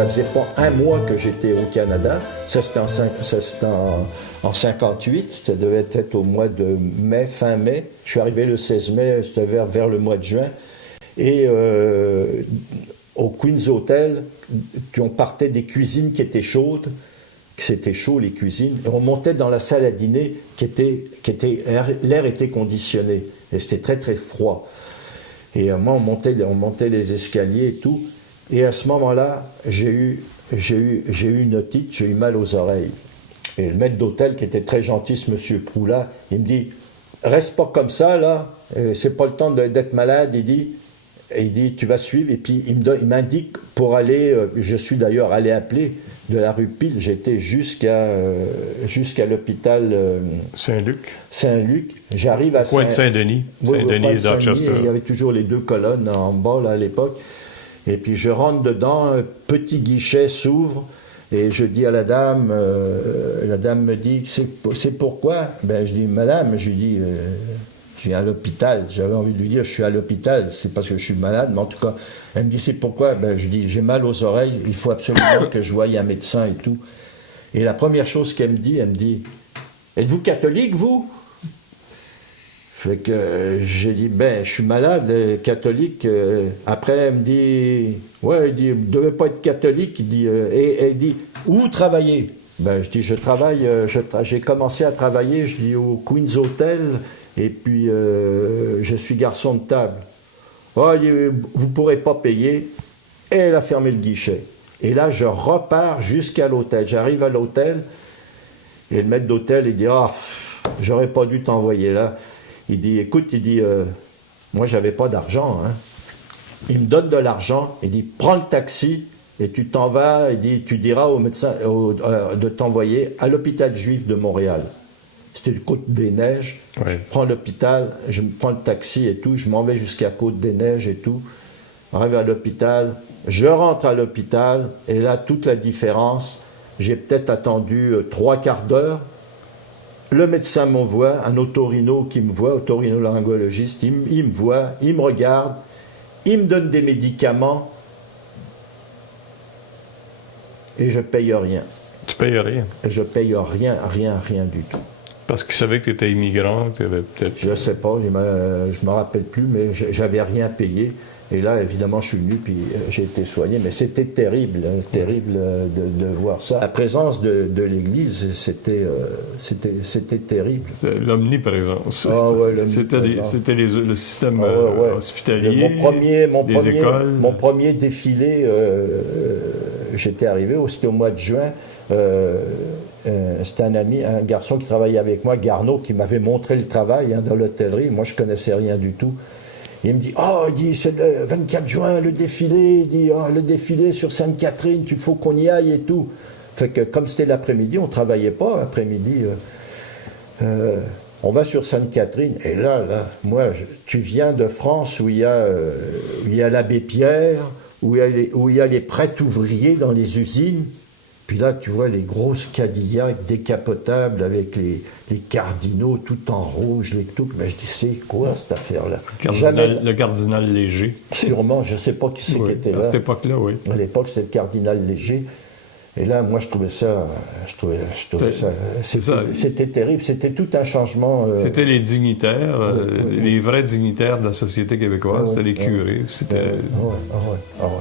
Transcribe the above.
Ça faisait pas un mois que j'étais au Canada. Ça, c'était en 58. Ça devait être au mois de mai, fin mai. Je suis arrivé le 16 mai, c'était vers le mois de juin. Et au Queen's Hotel, on partait des cuisines qui étaient chaudes. C'était chaud, les cuisines. Et on montait dans la salle à dîner l'air était conditionné. Et c'était très, très froid. Et moi, on montait les escaliers et tout. Et à ce moment-là, j'ai eu une otite, j'ai eu mal aux oreilles. Et le maître d'hôtel, qui était très gentil, ce monsieur Proula, il me dit « Reste pas comme ça, là. C'est pas le temps d'être malade. » Il dit « Tu vas suivre. » Et puis, il m'indique pour aller... je suis d'ailleurs allé appeler de la rue Pile. J'étais jusqu'à l'hôpital... Saint-Luc. Saint-Luc. J'arrive à Coin de Saint-Denis. Saint-Denis et Dorchester. Il y avait toujours les 2 colonnes en bas, là, à l'époque. Et puis je rentre dedans, un petit guichet s'ouvre et je dis à la dame me dit c'est pourquoi? Ben je dis madame, je lui dis je suis à l'hôpital. J'avais envie de lui dire je suis à l'hôpital, c'est parce que je suis malade, mais en tout cas elle me dit c'est pourquoi? Ben je dis j'ai mal aux oreilles, il faut absolument que je voie un médecin et tout. Et la première chose qu'elle me dit êtes-vous catholique vous? Fait que j'ai dit, ben, je suis malade, catholique. Après, elle me dit, ouais, il dit, vous ne devez pas être catholique. Il dit, et elle dit, où travaillez? Ben, je dis, je travaille, j'ai commencé à travailler, je dis, au Queen's Hotel, et puis je suis garçon de table. Oh, il dit, vous ne pourrez pas payer. Et elle a fermé le guichet. Et là, je repars jusqu'à l'hôtel. J'arrive à l'hôtel, et le maître d'hôtel, il dit, ah, j'aurais pas dû t'envoyer là. Il dit, écoute, moi, j'avais pas d'argent. Hein. Il me donne de l'argent. Il dit, prends le taxi et tu t'en vas. Il dit, tu diras au médecin de t'envoyer à l'hôpital juif de Montréal. C'était du Côte-des-Neiges. Ouais. Je prends l'hôpital, je prends le taxi et tout. Je m'en vais jusqu'à Côte-des-Neiges et tout. J'arrive à l'hôpital. Je rentre à l'hôpital. Et là, toute la différence, j'ai peut-être attendu 3/4 d'heure. Le médecin m'envoie, un otorino qui me voit, otorino-laryngologiste, il me voit, il me regarde, il me donne des médicaments et je paye rien. Tu payes rien? Je paye rien du tout. Parce qu'il savait que tu étais immigrant, que tu avais peut-être... Je ne sais pas, je ne me rappelle plus, mais j'avais rien payé. Et là, évidemment, je suis venu, puis j'ai été soigné. Mais c'était terrible, de voir ça. La présence de l'Église, c'était terrible. L'omniprésence. Ah, ouais, c'était le système hospitalier, mon premier défilé, j'étais arrivé, c'était au mois de juin. C'était un garçon qui travaillait avec moi, Garneau, qui m'avait montré le travail dans l'hôtellerie. Moi, je ne connaissais rien du tout. Il me dit, c'est le 24 juin, le défilé. Il dit, le défilé sur Sainte-Catherine, il faut qu'on y aille et tout. Fait que comme c'était l'après-midi, on ne travaillait pas l'après-midi. On va sur Sainte-Catherine. Et là, tu viens de France où il y a l'abbé Pierre, où il y a les prêtres ouvriers dans les usines. Puis là, tu vois les grosses Cadillacs décapotables avec les cardinaux tout en rouge, mais je dis, c'est quoi cette affaire-là? Le cardinal Léger. Sûrement, je ne sais pas qui c'est qui était là. À cette époque-là, oui. À l'époque, c'était le cardinal Léger. Et là, moi, je trouvais ça... C'était terrible, c'était tout un changement... C'était les dignitaires, les vrais dignitaires de la société québécoise, c'était les curés. C'était... Ah ouais.